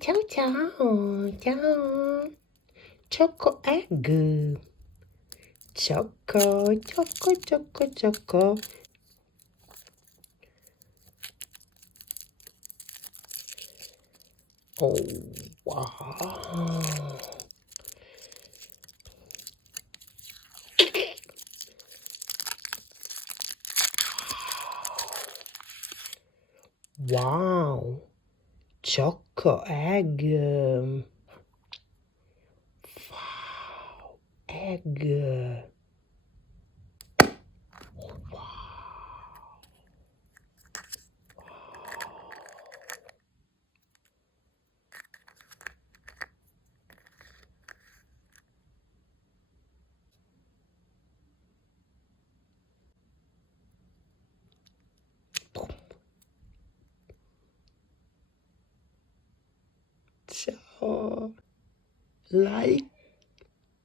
Ciao ciao, ciao. Choco egg. Choco, choco, choco, choco. Oh, wow. Wow. Choco egg. Wow. Egg. Ciao. Like.